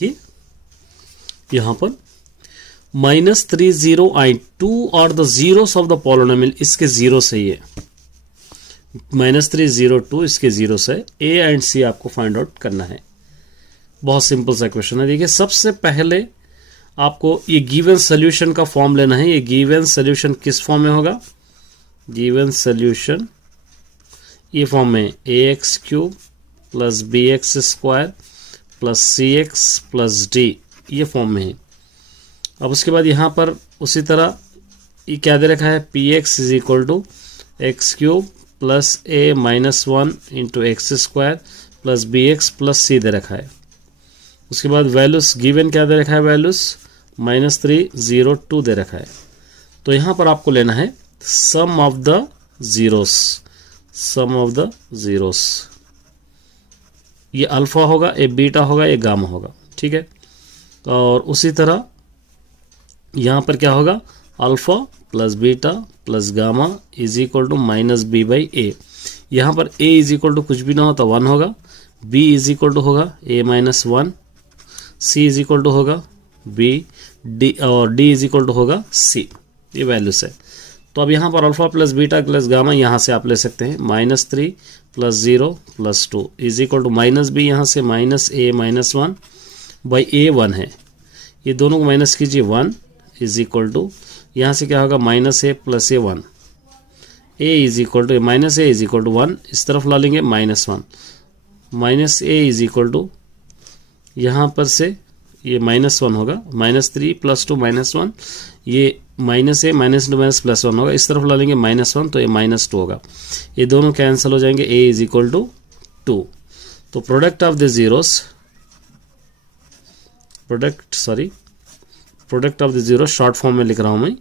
ये यहाँ पर -3 and 2 are the zeros of the polynomial, इसके जीरो से ही है, -3 0 2 इसके जीरो से ए एंड सी आपको फाइंड आउट करना है। बहुत सिंपल सा क्वेश्चन है। देखिए सबसे पहले आपको ये गिवन सोल्यूशन का फॉर्म लेना है। ये गिवन सोल्यूशन किस फॉर्म में होगा? गिवन सोल्यूशन ये फॉर्म में ax³ + bx² + cx + d ये फॉर्म में है। अब उसके बाद यहाँ पर उसी तरह ये क्या दे रखा है? px = x³ + a - 1 × x² + bx + c दे रखा है। उसके बाद वैल्यूज गिवन क्या दे रखा है? वैल्यूज -3 0 2 दे रखा है। तो यहाँ पर आपको लेना है some of the zeros, some of the zeros. ये अल्फा होगा, ये बीटा होगा, ये गामा होगा, ठीक है। और उसी तरह यहाँ पर क्या होगा? Alpha + beta + gamma = -b/a। यहाँ पर a = कुछ भी ना हो तो 1 होगा, b = होगा a - 1, c = होगा b, d और d = होगा c। ये वैल्यूज है। तो अब यहाँ पर अल्फा + बीटा + गामा यहाँ से आप ले सकते हैं -3 + 0 + 2 = -b, यहाँ से -a - 1/a 1 है। ये दोनों को माइनस कीजिए, 1 = यहाँ से क्या होगा? -a + a1, a = -a = 1, इस तरफ ला लेंगे -1, -a = यहाँ पर से ये -1 होगा, -3 + 2 -1, ये -a -2 +1 होगा, इस तरफ ला लेंगे -1 तो ये -2 होगा। ये दोनों कैंसिल हो जाएंगे, a = 2। तो product of the zeros, product of the zero short form में लिख रहा हूँ मैं।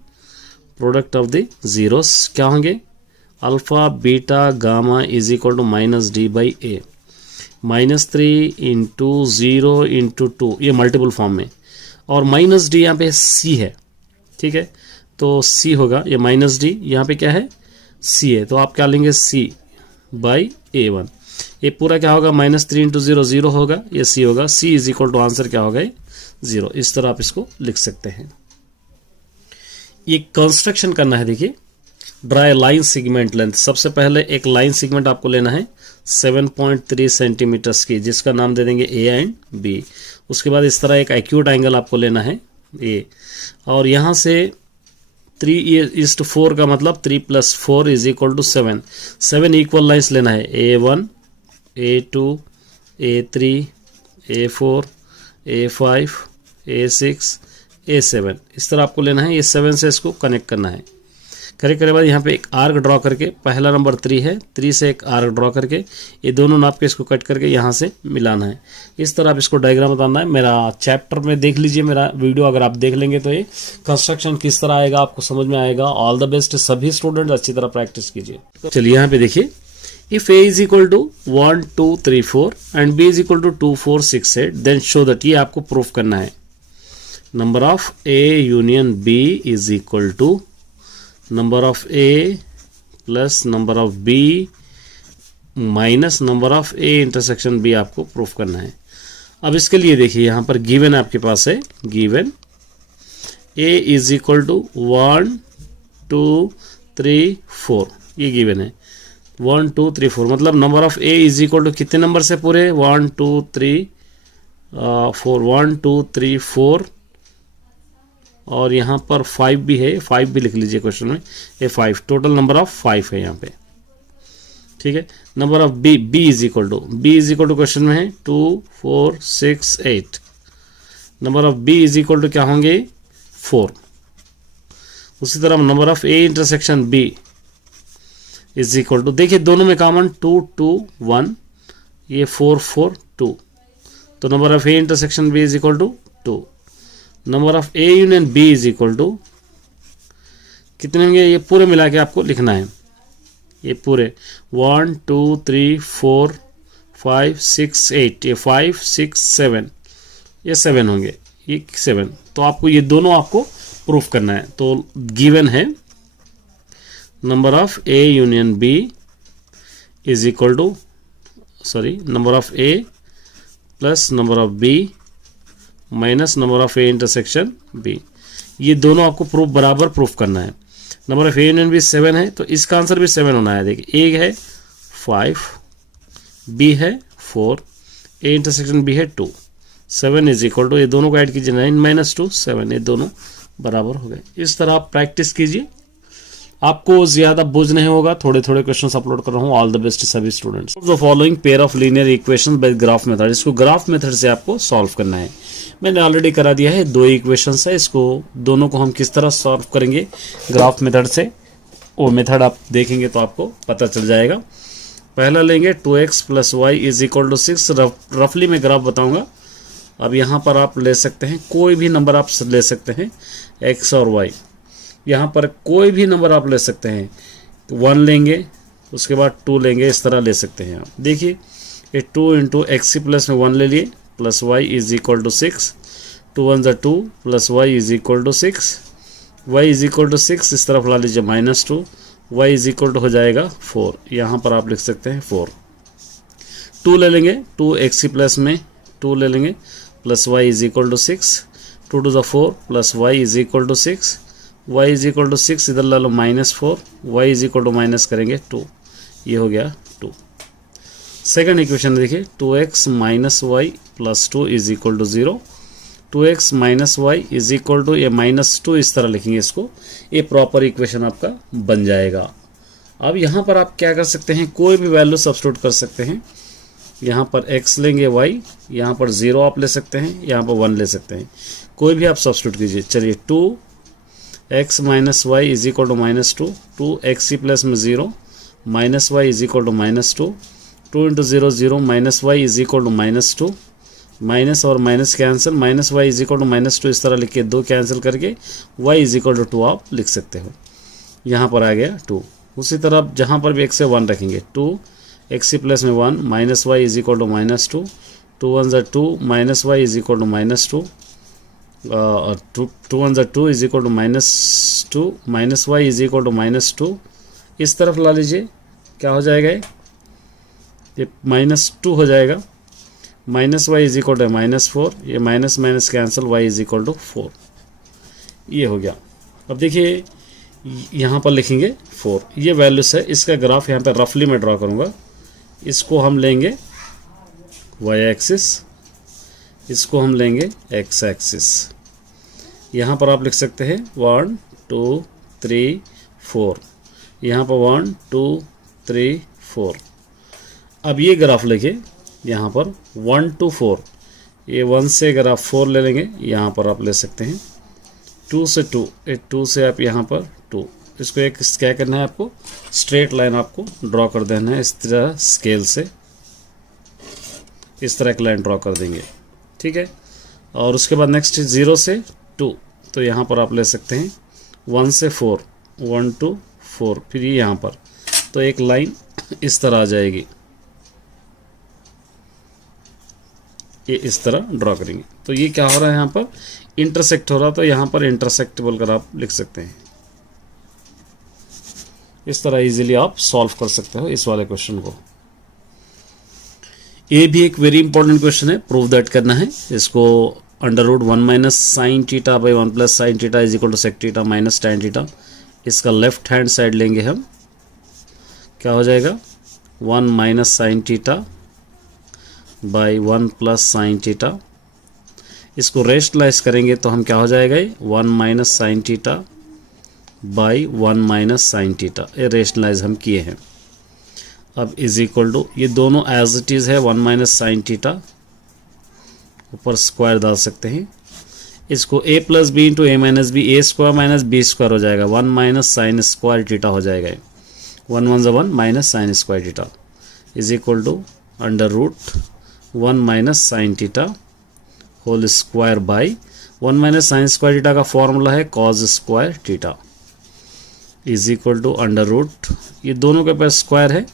प्रोडक्ट ऑफ द जीरोस क्या होंगे? अल्फा बीटा गामा = -d/a, -3 × 0 × 2 ये मल्टीपल फॉर्म में, और -d यहाँ पे c है, ठीक है। तो c होगा, ये -d यहाँ पे क्या है? c है। तो आप क्या लेंगे? c/a1। ये पूरा क्या होगा? -3 × 0 0 होगा, ये c होगा, c = आंसर क्या होगा? 0। इस तरह आप इसको लिख सकते हैं। ये कंस्ट्रक्शन करना है। देखिए ड्राई लाइन सेगमेंट लेंथ, सबसे पहले एक लाइन सेगमेंट आपको लेना है 7.3 सेंटीमीटर्स की, जिसका नाम दे देंगे a एंड b। उसके बाद इस तरह एक एक्यूट एंगल आपको लेना है a, और यहाँ से 3:4 का मतलब 3 + 4 = 7। 7 इक्वल लाइन्स लेना है, a1 a2 a3 a4 a5 a6 a7, इस तरह आपको लेना है। ये 7 से इसको कनेक्ट करना है। कनेक्ट करने के बाद यहाँ पे एक आर्क ड्रॉ करके, पहला नंबर 3 है, 3 से एक आर्क ड्रॉ करके ये दोनों नाप के इसको कट करके यहाँ से मिलाना है। इस तरह आप इसको डायग्राम बताना है। मेरा चैप्टर में देख लीजिए, मेरा वीडियो अगर आप देख लेंगे तो ये कंस्ट्रक्शन किस तरह आएगा आपको समझ में आएगा। ऑल द बेस्ट सभी स्टूडेंट, अच्छी तरह प्रैक्टिस कीजिए। चलिए यहाँ पे देखिए, if a = 1 2 3 4 and b = 2 4 6 8 then show that, ये आपको प्रूफ करना है। Number of a union b = number of a plus number of b minus number of a intersection b आपको प्रूफ करना है। अब इसके लिए देखिए यहाँ पर गिवन आपके पास है, गिवन a = 1 2 3 4, ये गिवन है 1 2 3 4, मतलब नंबर ऑफ a = कितने नंबर से पूरे? 1 2 3 4, 1 2 3 4, और यहाँ पर 5 भी है, 5 भी लिख लीजिए क्वेश्चन में, ये 5, टोटल नंबर ऑफ 5 है यहाँ पे, ठीक है। नंबर ऑफ b = क्वेश्चन में है 2 4 6 8, नंबर ऑफ b = क्या होंगे? 4। उसी तरह number of a intersection b = देखिए दोनों में कॉमन 2 2 1, ये 4 4 2, तो number of a intersection b = 2। Number of a union b = कितने होंगे? ये पूरे मिला के आपको लिखना है, ये पूरे 1 2 3 4 5 6 8, ये 5 6 7, ये 7 होंगे, ये 7। तो आपको ये दोनों आपको प्रूफ करना है। तो गिवन है number of a union b = number of a plus number of b minus number of A intersection B. ये दोनों आपको बराबर प्रूफ करना है। Number of A union B 7 है, तो इसका आंसर भी 7 होना है। देखिए ए है 5, बी है 4, ए इंटरसेक्शन बी है 2, 7 इज इक्वल टू, ये दोनों को ऐड कीजिए 9 माइनस 2 7, ये दोनों बराबर हो गए। इस तरह आप प्रैक्टिस कीजिए, आपको ज्यादा बोझ नहीं होगा। थोड़े थोड़े क्वेश्चंस अपलोड कर रहा हूँ। ऑल द बेस्ट सभी students. The following pair of linear equations bye graph method, इसको ग्राफ मेथड से आपको सॉल्व करना है। मैंने ऑलरेडी करा दिया है, 2 इक्वेशंस है, इसको दोनों को हम किस तरह सॉल्व करेंगे ग्राफ मेथड से, वो मेथड आप देखेंगे तो आपको पता चल जाएगा। पहला लेंगे 2x plus Y is equal to 6, रफली मैं ग्राफ बताऊंगा। अब यहाँ पर आप ले सकते हैं कोई भी नंबर, आप ले सकते हैं x और y, यहाँ पर कोई भी नंबर आप ले सकते हैं। 1 लेंगे, उसके बाद 2 लेंगे, इस तरह ले सकते हैं आप। देखिए ये 2 इंटू एक्स प्लस में 1 ले लिए, plus Y is equal to 6, 2 1 ज़ा 2 plus Y is equal to 6, Y is equal to 6 इस तरफ ला लीजिए -2, वाई इज इक्वल टू हो जाएगा 4, यहाँ पर आप लिख सकते हैं 4। 2 ले लेंगे, 2 एक्स प्लस में 2 ले लेंगे, plus Y is equal to 6, 2 2 ज़ा 4 plus Y is equal to 6, Y is equal to 6 इधर ला लो -4, Y is equal to minus करेंगे 2, ये हो गया 2। सेकंड इक्वेशन देखिए 2x minus Y plus 2 is equal to 0, 2x minus Y is equal to, ये -2 इस तरह लिखेंगे इसको, ये प्रॉपर इक्वेशन आपका बन जाएगा। अब यहाँ पर आप क्या कर सकते हैं, कोई भी वैल्यू सब्स्टिट्यूट कर सकते हैं। यहाँ पर x लेंगे y, यहाँ पर 0 आप ले सकते हैं, यहाँ पर 1 ले सकते हैं, कोई भी आप सब्स्टिट्यूट कीजिए। चलिए 2x minus Y is equal to -2, 2x plus में 0 minus Y is equal to -2, 2 into 0 0 minus Y is equal to -2, minus और minus cancel, minus Y is equal to -2 इस तरह लिख के 2 कैंसिल करके y इज इक्वल टू 2 आप लिख सकते हो। यहाँ पर आ गया 2। उसी तरह जहाँ पर भी x से 1 रखेंगे, 2x प्लस में 1 minus Y is equal to -2, 2 1 ज़ा 2 minus Y is equal to -2, 2 1 ज़ा 2 is equal to -2, minus Y is equal to -2 इस तरफ ला लीजिए, क्या हो जाएगा ये -2 हो जाएगा, minus Y is equal to -4, ये minus minus cancel, Y is equal to 4, ये हो गया। अब देखिए यहाँ पर लिखेंगे 4, ये वैल्यूस है। इसका ग्राफ यहाँ पर रफली मैं ड्रॉ करूँगा। इसको हम लेंगे वाई एक्सिस, इसको हम लेंगे एक्स एक्सिस। यहाँ पर आप लिख सकते हैं 1 2 3 4, यहाँ पर 1 2 3 4। अब ये ग्राफ लेके यहाँ पर 1 to 4, ये 1 से अगर आप 4 ले लेंगे, यहाँ पर आप ले सकते हैं 2 से 2, 2 से आप यहाँ पर 2, इसको एक क्या करना है, आपको स्ट्रेट लाइन आपको ड्रॉ कर देना है इस तरह स्केल से, इस तरह एक लाइन ड्रॉ कर देंगे, ठीक है। और उसके बाद नेक्स्ट 0 से 2, तो यहाँ पर आप ले सकते हैं 1 से 4, 1 to 4, फिर ये यहाँ पर, तो एक लाइन इस तरह आ जाएगी, ये इस तरह ड्रॉ करेंगे। तो ये क्या हो रहा है, यहाँ पर इंटरसेक्ट हो रहा, तो यहाँ पर इंटरसेक्ट बोलकर आप लिख सकते हैं। इस तरह इजीली आप सॉल्व कर सकते हो इस वाले क्वेश्चन को। ये भी एक वेरी इंपॉर्टेंट क्वेश्चन है, प्रूव दैट करना है इसको। √1 minus sine theta by 1 plus sine theta is equal to sec theta minus tan theta. इसका लेफ्ट हैंड साइड लेंगे हम, क्या हो जाएगा 1 minus sine theta by 1 plus sine theta. इसको रेशनलाइज करेंगे तो हम क्या हो जाएगा, 1 minus sine theta by 1 minus sine theta, ये रेशनलाइज हम किए हैं। अब इज इक्वल टू, ये दोनों एज इट इज़ है 1 माइनस साइन थीटा, ऊपर स्क्वायर डाल सकते हैं। इसको a plus B into A minus B, A square minus B square हो जाएगा, 1 माइनस साइन स्क्वायर थीटा हो जाएगा, 1 1 ज़ा 1 minus sine square theta is equal to √1 minus sine theta whole square by 1 minus sine square theta का formula है cos square theta is equal to √ ये दोनों के ऊपर स्क्वायर है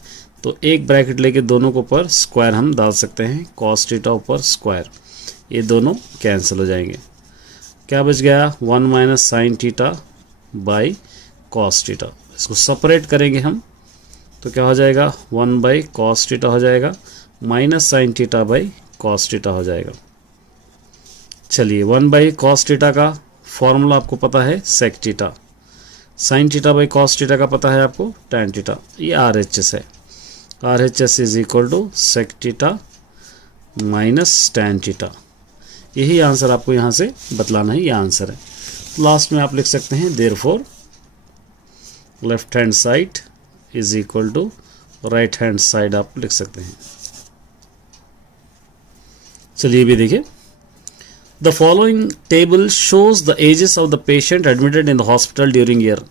तो एक ब्रैकेट लेके दोनों के ऊपर स्क्वायर हम डाल सकते हैं, कॉस थीटा ऊपर स्क्वायर, ये दोनों कैंसिल हो जाएंगे। क्या बच गया, 1 minus sine theta by cos theta. इसको सेपरेट करेंगे हम तो क्या हो जाएगा, 1 बाई कॉस थीटा हो जाएगा, minus sine theta by cos theta हो जाएगा। चलिए 1/cos थीटा का फॉर्मूला आपको पता है sec theta, sin theta by cos theta का पता है आपको tan थीटा, ये RHS है। RHS is equal to sec theta minus tan theta. यही आंसर आपको यहाँ से बतलाना है, ये आंसर है। लास्ट में आप लिख सकते हैं therefore left hand side is equal to right hand side, आप लिख सकते हैं। चलिए भी देखिए, the following table shows the ages of the patient admitted in the hospital during year.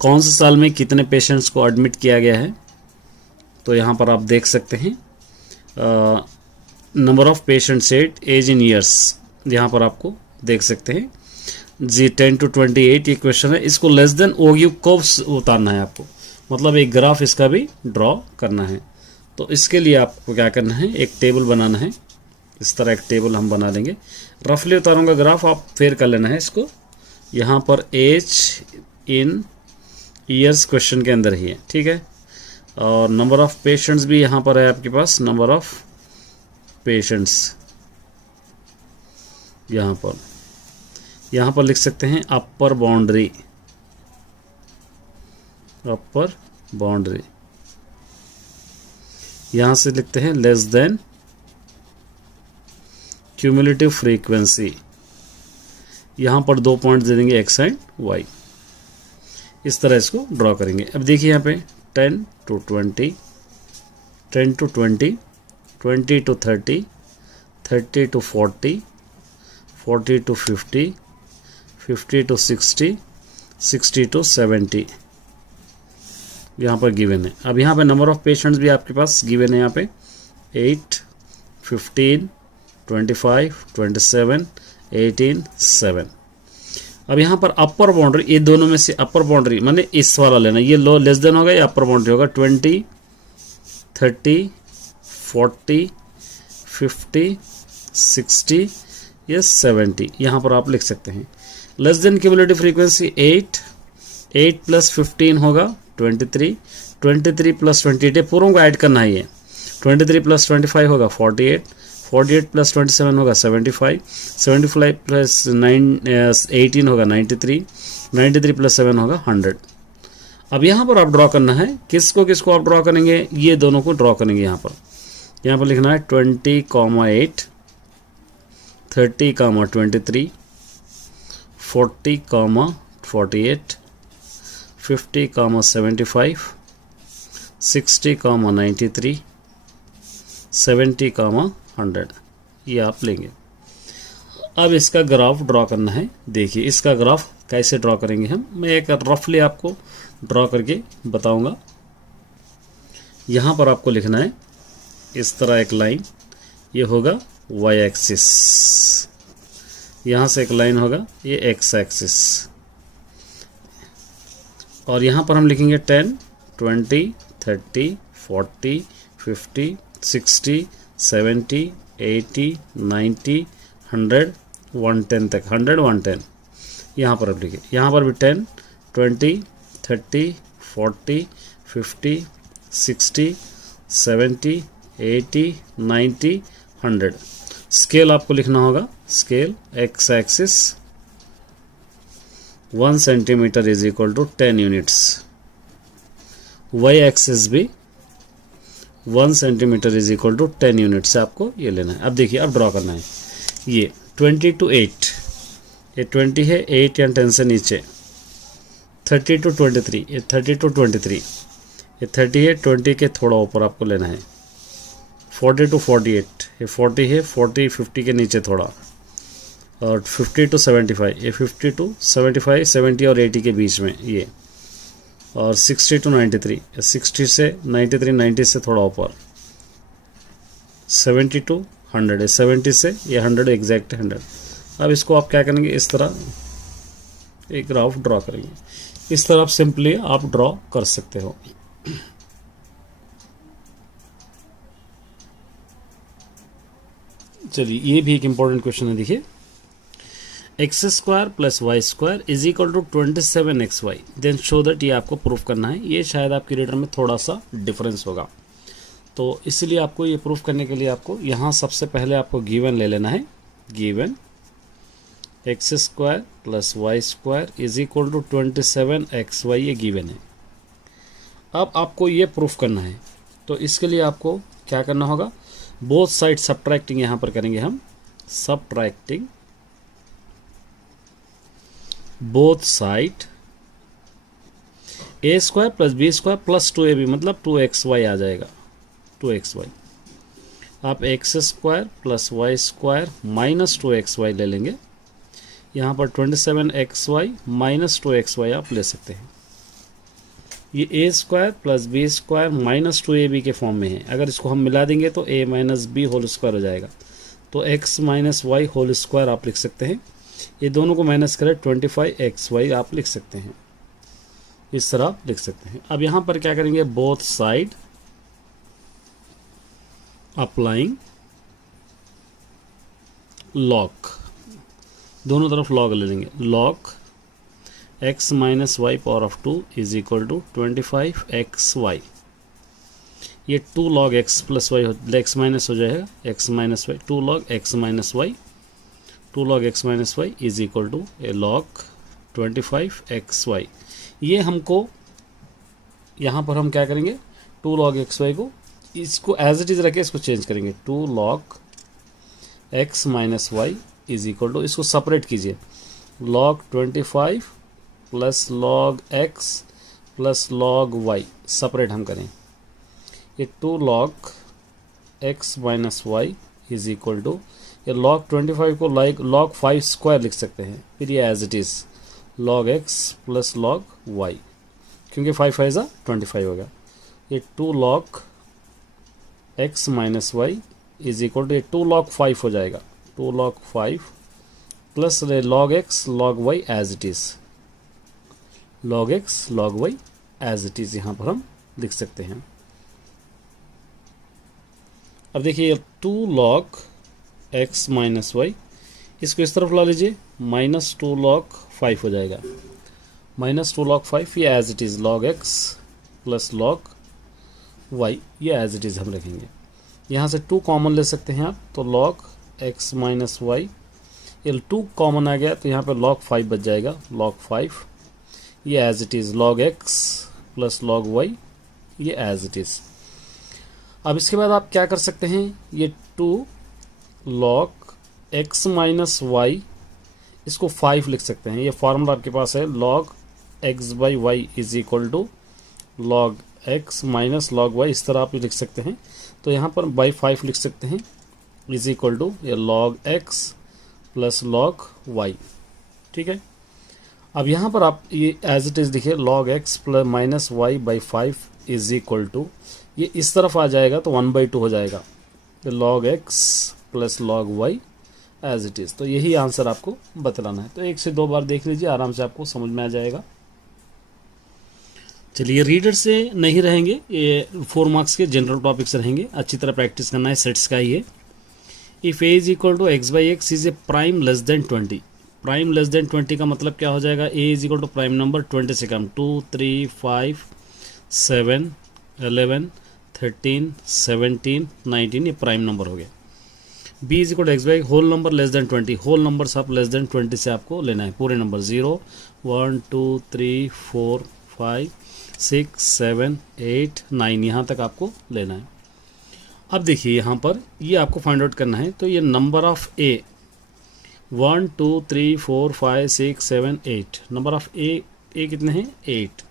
कौन से साल में कितने पेशेंट्स को एडमिट किया गया है, तो यहाँ पर आप देख सकते हैं number of patients at age in years, यहाँ पर आपको देख सकते हैं जी 10 to 28 ये क्वेश्चन है। इसको लेस देन ओयू को उतारना है आपको, मतलब एक ग्राफ इसका भी ड्रॉ करना है। तो इसके लिए आपको क्या करना है, एक टेबल बनाना है। इस तरह एक टेबल हम बना लेंगे, रफली उतारूंगा ग्राफ, आप फेयर कर लेना है इसको। यहाँ पर एज इन ईयर्स क्वेश्चन के अंदर ही है, ठीक है। और नंबर ऑफ पेशेंट्स भी यहाँ पर है आपके पास, नंबर ऑफ पेशेंट्स यहाँ पर लिख सकते हैं अपर बाउंड्री, यहाँ से लिखते हैं लेस देन क्यूमुलेटिव फ्रीक्वेंसी, यहाँ पर 2 पॉइंट दे देंगे एक्स एंड वाई। इस तरह इसको ड्रॉ करेंगे। अब देखिए यहाँ पे 10 to 20, 10 to 20, 20 to 30, 30 to 40, 40 to 50, 50 to 60, 60 to 70 यहाँ पर गिवन है। अब यहाँ पे नंबर ऑफ पेशेंट्स भी आपके पास गिवन है, यहाँ पे 8, 15, 25, 27, 18, 7। अब यहाँ पर अपर बाउंड्री, ये दोनों में से अपर बाउंड्री माने इस वाला लेना, ये लो लेस देन होगा या अपर बाउंड्री होगा। 20, 30, 40, 50, 60 या 70 यहाँ पर आप लिख सकते हैं। Less than cumulative frequency 8 plus 15 होगा 23, 23 प्लस 28 पूरों को ऐड करना है। ये 23 प्लस 25 होगा 48, 48 प्लस 27 होगा 75, 75 प्लस 18 होगा 93, 93 प्लस 7 होगा 100। अब यहाँ पर आप ड्रॉ करना है, किसको आप ड्रॉ करेंगे, ये दोनों को ड्रॉ करेंगे। यहाँ पर लिखना है 20,8, 30,23, 40,48, 50,75, 60,93, 70,100 ये आप लेंगे। अब इसका ग्राफ ड्रॉ करना है। देखिए इसका ग्राफ कैसे ड्रॉ करेंगे हम, मैं एक रफली आपको ड्रॉ करके बताऊंगा। यहाँ पर आपको लिखना है इस तरह एक लाइन, ये होगा y एक्सिस, यहाँ से एक लाइन होगा ये x एक्सिस, और यहाँ पर हम लिखेंगे 10, 20, 30, 40, 50, 60, 70, 80, 90, 100, 110 तक, 100, 110 यहाँ पर आप लिखिए। यहाँ पर भी 10, 20, 30, 40, 50, 60, 70, 80, 90, 100। स्केल आपको लिखना होगा, scale x axis 1 centimetre is equal to 10 units, y axis भी 1 centimetre is equal to 10 units से आपको ये लेना है। अब देखिए अब ड्रॉ करना है, ये 20 to 8, ये 20 है 8 या 10 से नीचे, 30 to 23, ये 30 to 23, ये 30 है 20 के थोड़ा ऊपर आपको लेना है। 40 to 48, ये 40 है 40 50 के नीचे थोड़ा, और 50 to 75, ये 50 to 75, 70 और 80 के बीच में ये, और 60 to 93, 60 से 93, 90 से थोड़ा ऊपर, 70 to 100, 70 से ये 100 एग्जैक्ट 100। अब इसको आप क्या करेंगे, इस तरह एक ग्राफ ड्रॉ करेंगे। इस तरह आप सिंपली आप ड्रॉ कर सकते हो। चलिए ये भी एक इंपॉर्टेंट क्वेश्चन है, देखिए X square plus Y square is equal to 27xy, then show that, ये आपको प्रूफ करना है। ये शायद आपके रीडर में थोड़ा सा डिफरेंस होगा, तो इसलिए आपको ये प्रूफ करने के लिए आपको यहाँ सबसे पहले आपको गिवन ले लेना है। Given X square plus Y square is equal to 27xy, ये गिवन है। अब आपको ये प्रूफ करना है, तो इसके लिए आपको क्या करना होगा, बोथ साइड सब्ट्रैक्टिंग यहाँ पर करेंगे हम, subtracting both side a square plus b square plus 2ab, मतलब 2xy आ जाएगा, 2xy। आप x square plus Y square minus 2xy ले लेंगे, यहाँ पर 27xy माइनस 2xy आप ले सकते हैं। ये a square plus b square minus 2ab के फॉर्म में है, अगर इसको हम मिला देंगे तो a minus B whole square हो जाएगा, तो x minus Y whole square आप लिख सकते हैं। ये दोनों को माइनस करें 25xy आप लिख सकते हैं, इस तरह आप लिख सकते हैं। अब यहाँ पर क्या करेंगे, बोथ साइड अप्लाइंग लॉग, दोनों तरफ लॉग ले लेंगे, log x minus y power of 2 is equal to 25xy। ये 2 log x plus y x minus हो जाएगा, x minus y 2 log x minus y, 2 log x minus Y is equal to a log 25xy। ये हमको यहाँ पर हम क्या करेंगे, 2 लॉग xy को, इसको एज इट इज़ रखे, इसको चेंज करेंगे, 2 log x minus Y is equal to, इसको सेपरेट कीजिए, log 25 plus log x plus log y, separate हम करें, ये 2 log x minus Y is equal to, ये लॉग 25 को लाइक लॉग 5 स्क्वायर लिख सकते हैं, फिर ये as it is log x plus log y, क्योंकि 5 5 जा 25 हो गया, ये 2 log x minus Y is equal to, ये 2 लॉग 5 हो जाएगा, 2 log 5 plus log x log y as it is, log x log y as it is यहाँ पर हम लिख सकते हैं। अब देखिए 2 लॉग x माइनस वाई, इसको इस तरफ ला लीजिए, माइनस 2 लॉग 5 हो जाएगा, माइनस 2 लॉग 5, ये as it is log x plus log y, ये एज इट इज़ हम रखेंगे। यहाँ से 2 कॉमन ले सकते हैं आप, तो लॉग x माइनस वाई, ये 2 कॉमन आ गया तो यहाँ पे लॉग 5 बच जाएगा, लॉग 5, ये as it is log x plus log y, ये एज इट इज़। अब इसके बाद आप क्या कर सकते हैं, ये 2 लॉग x माइनस वाई, इसको 5 लिख सकते हैं, ये फॉर्मूला आपके पास है, log x by y is equal to log x minus log y, इस तरह आप लिख सकते हैं, तो यहाँ पर बाई 5 लिख सकते हैं, इज इक्वल टू ये log x plus log y, ठीक है। अब यहाँ पर आप ये एज इट इज़ लिखिए, log x plus minus y by 5 is equal to, ये इस तरफ आ जाएगा तो 1/2 हो जाएगा, तो log x plus log y as it is. तो यही आंसर आपको बतलाना है, तो 1 से 2 बार देख लीजिए, आराम से आपको समझ में आ जाएगा। चलिए, रीडर से नहीं रहेंगे, ये 4 मार्क्स के जनरल टॉपिक्स रहेंगे, अच्छी तरह प्रैक्टिस करना है, सेट्स का ही है। If A is equal to x by x is a prime less than 20, prime less than 20 का मतलब क्या हो जाएगा, A is equal to prime number 20 से कम, 2 3 5 7 11 13 17 19, ये प्राइम नंबर हो गया। B is equal to x by whole number less than 20, whole number आप लेस देन 20 से आपको लेना है, पूरे नंबर 0 1 2 3 4 5 6 7 8 9, यहाँ तक आपको लेना है। अब देखिए यहाँ पर ये आपको फाइंड आउट करना है, तो ये number of A 1 2 3 4 5 6 7 8, number of A कितने हैं 8,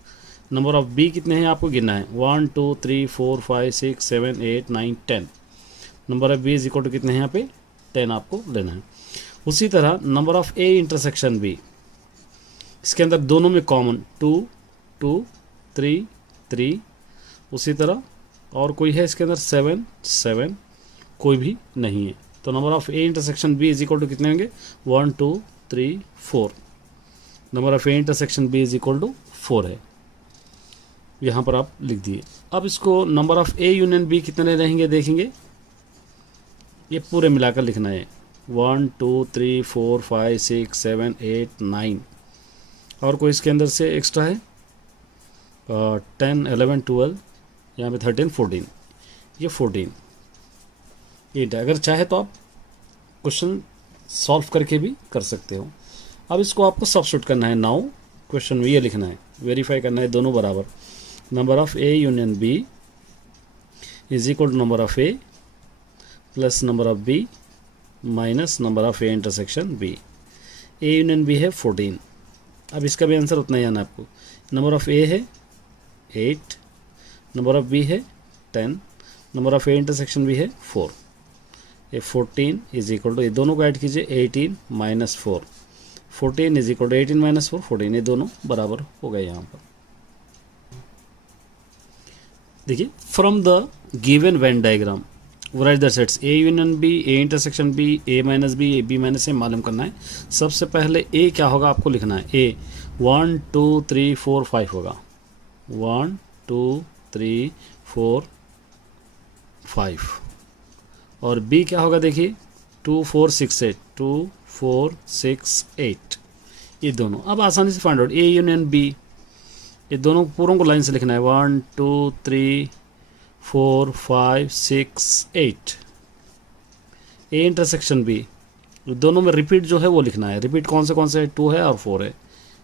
नंबर ऑफ बी कितने हैं आपको गिनना है 1 2 3 4 5 6 7 8 9 10, number of B is equal to कितने हैं यहाँ पे 10 आपको लेना है। उसी तरह number of A intersection B, इसके अंदर दोनों में कॉमन 2 2 3 3, उसी तरह और कोई है इसके अंदर 7 7, कोई भी नहीं है, तो number of A intersection B is equal to कितने होंगे 1 2 3 4, number of A intersection B is equal to 4 है, यहाँ पर आप लिख दिए। अब इसको number of A union B कितने रहेंगे देखेंगे, ये पूरे मिलाकर लिखना है 1 2 3 4 5 6 7 8 9, और कोई इसके अंदर से एक्स्ट्रा है 10 11 12, यहाँ पे 13 14, ये 14 8। अगर चाहे तो आप क्वेश्चन सॉल्व करके भी कर सकते हो, अब इसको आपको सब्स्टिट्यूट करना है। नाउ क्वेश्चन में ये लिखना है, वेरीफाई करना है दोनों बराबर। Number of A union B is equal to number of A plus number of B minus number of A intersection B. A union B है 14। अब इसका भी आंसर उतना ही आना आपको। नंबर ऑफ ए है 8, नंबर ऑफ बी है 10, number of A intersection B है 4। ये 14 इज इक्वल टू, ये दोनों को ऐड कीजिए, 18 minus 4। 14 is equal to 18 minus 4, 14। ये दोनों बराबर हो गए यहाँ पर। देखिए, from the given Venn diagram right the sets A union B, A intersection B, A minus B minus A मालूम करना है। सबसे पहले ए क्या होगा आपको लिखना है। ए 1 2 3 4 5 होगा, 1 2 3 4 5। और बी क्या होगा देखिए, 2 4 6 8, 2 4 6 8। ये दोनों अब आसानी से find out. A union B, ये दोनों पूरों को लाइन से लिखना है, 1 2 3 4 5 6 8। ए इंटरसेक्शन बी, दोनों में रिपीट जो है वो लिखना है। रिपीट कौन से है, 2 है और 4 है।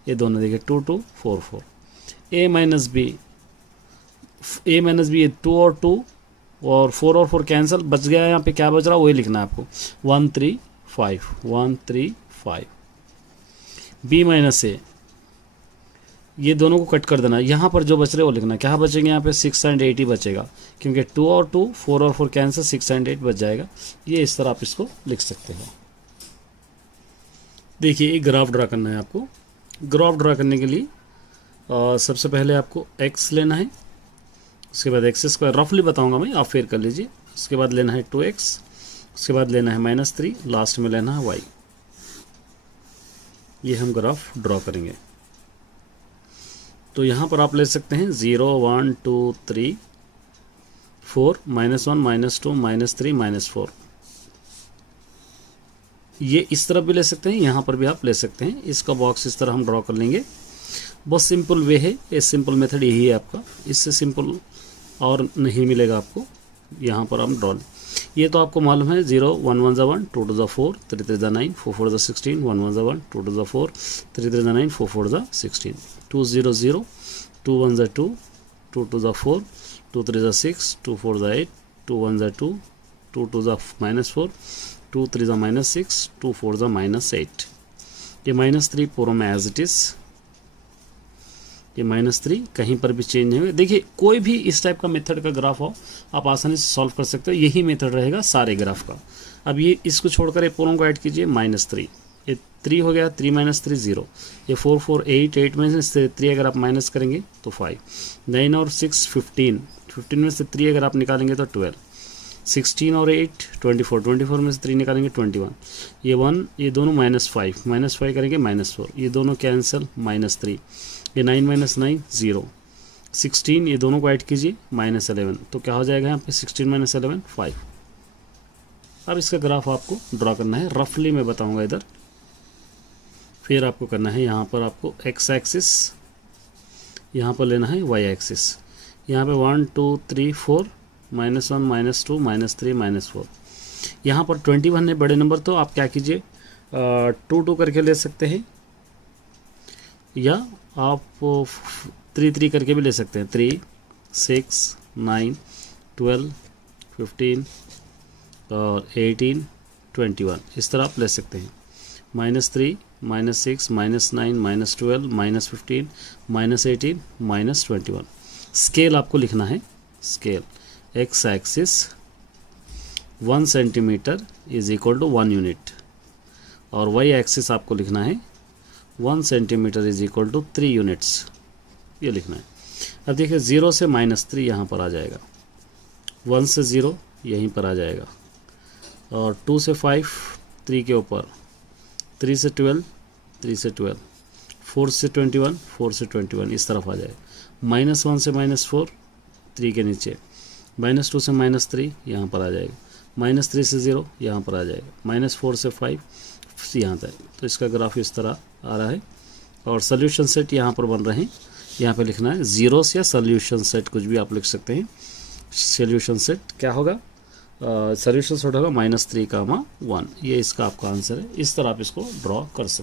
ये दोनों देखिए 2 2 4 4। ए माइनस बी, ये 2 और 2 और 4 और 4 कैंसिल, बच गया यहाँ पे क्या बच रहा है वही लिखना है आपको, 1 3 5, 1 3 5। बी माइनस ए, ये दोनों को कट कर देना। यहाँ पर जो बच रहे वो लिखना। क्या बचेंगे यहाँ पे, 6 एंड 8 ही बचेगा, क्योंकि 2 और 2, 4 और 4 कैंसिल, 6 एंड 8 बच जाएगा। ये इस तरह आप इसको लिख सकते हो। देखिए, एक ग्राफ ड्रा करना है आपको। ग्राफ ड्रा करने के लिए सबसे पहले आपको x लेना है, उसके बाद एक्स स्क्वायर रफली बताऊंगा मैं, आप फेयर कर लीजिए। उसके बाद लेना है 2x, उसके बाद लेना है -3, लास्ट में लेना है y। ये हम ग्राफ ड्रॉ करेंगे। तो यहाँ पर आप ले सकते हैं 0 1 2 3 4, -1 -2 -3 -4। ये इस तरफ भी ले सकते हैं, यहाँ पर भी आप ले सकते हैं। इसका बॉक्स इस तरह हम ड्रॉ कर लेंगे। बहुत सिंपल वे है, ये सिंपल मेथड यही है आपका। इससे सिंपल और नहीं मिलेगा आपको। यहाँ पर हम ड्रॉ, ये तो आपको मालूम है, 0 1 1 1, 2 2 4, 3 3 9, 4 4 16, 1 1 1, 2 2 4, 3 3 9, 4 4 16, 2 0 0, 2 1 2, 2 2 4, 2 3 6, 2 4 8, 2 1 2, 2 2 -4, 2 3 -6, 2 4 -8। ये -3 पूरा में एज इट इज़, ये -3 कहीं पर भी चेंज नहीं हुए। देखिए, कोई भी इस टाइप का मेथड का ग्राफ हो आप आसानी से सॉल्व कर सकते हो। यही मेथड रहेगा सारे ग्राफ का। अब ये इसको छोड़कर ये पूरों को ऐड कीजिए, -3, ये 3 हो गया, 3 -3 0। ये 4 4 8, 8 में से 3 अगर आप माइनस करेंगे तो 5, 9 और 6 15, 15 में से 3 अगर आप निकालेंगे तो 12, 16 और 8 24, 24 में से 3 निकालेंगे 21, ये 1, ये दोनों -5 करेंगे -4, ये दोनों कैंसिल, -3, ये 9 -9 0, 16, ये दोनों को ऐड कीजिए, -11। तो क्या हो जाएगा यहाँ पे, 16 - 11 5। अब इसका ग्राफ आपको ड्रॉ करना है, रफली मैं बताऊंगा इधर। फिर आपको करना है, यहाँ पर आपको x एक्सिस, यहाँ पर लेना है y एक्सिस। यहाँ पे 1 2 3 4, -1 -2 -3 -4। यहाँ पर 21 है बड़े नंबर, तो आप क्या कीजिए, 2 2 करके ले सकते हैं, या आप 3 3 करके भी ले सकते हैं। 3 6 9 12 15 और 18 21, इस तरह आप ले सकते हैं। -3 -6 -9 -12 -15 -18 -21। स्केल आपको लिखना है, scale x axis 1 centimetre is equal to 1 unit, और y एक्सिस आपको लिखना है 1 centimetre is equal to 3 units, ये लिखना है। अब देखिए, 0 से -3 यहाँ पर आ जाएगा, 1 से 0 यहीं पर आ जाएगा, और 2 से 5 3 के ऊपर, 3 से 12 3 से 12, 4 से 21 4 से 21 इस तरफ आ जाएगा। -1 से -4 3 के नीचे, -2 से -3 यहाँ पर आ जाएगा, -3 से 0 यहाँ पर आ जाएगा, -4 से 5 यहाँ तक। तो इसका ग्राफ इस तरह आ रहा है, और सोल्यूशन सेट यहाँ पर बन रहे हैं। यहाँ पे लिखना है जीरोस या सोल्यूशन सेट, कुछ भी आप लिख सकते हैं। सोल्यूशन सेट क्या होगा, सोल्यूशन सेट होगा -3, 1। ये इसका आपका आंसर है। इस तरह आप इसको ड्रॉ कर सकते हैं।